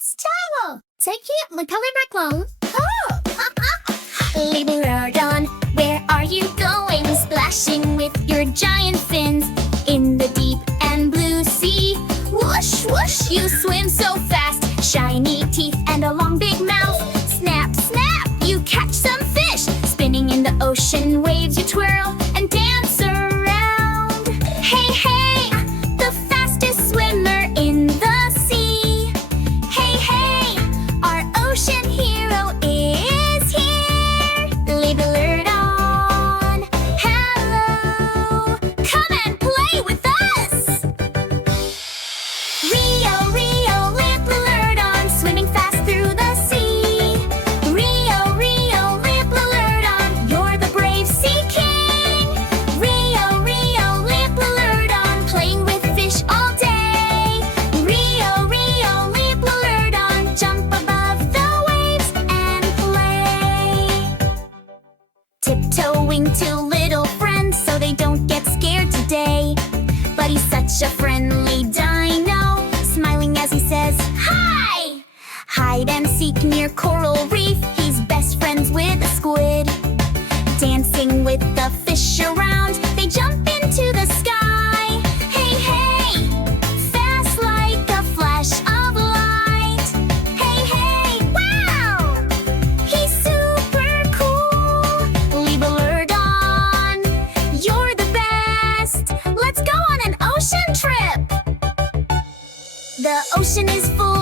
style. Take my color back long. Oh! Liopleurodon, where are you going? Splashing with your giant fins in the deep and blue sea. Whoosh, whoosh, you swim so fast. Shiny teeth and a long big mouth. Snap, snap, you catch some fish. Spinning in the ocean waves you twirl and dance around. Hey, hey, the fastest swimmer in the sea. Hey, hey, our ocean hero is here. Liopleurodon, hello, come and play with us. Rio, Rio, Liopleurodon, swimming fast through the sea. Rio, Rio, Liopleurodon, you're the brave sea king. Rio, Rio, Liopleurodon, playing with fish all day. Rio, Rio, Liopleurodon, jump above the waves and play. Tiptoeing to little friends so they don't get scared today. But he's such a friendly dino, smiling as he says, hi! Hide and seek near coral reef, he's best friends with a squid. Dancing with the fish around, they jump into the sky. Hey, hey, fast like a flash of light. Hey, hey, wow! He's super cool. Liopleurodon, you're the best. Let's go on an ocean trip. The ocean is full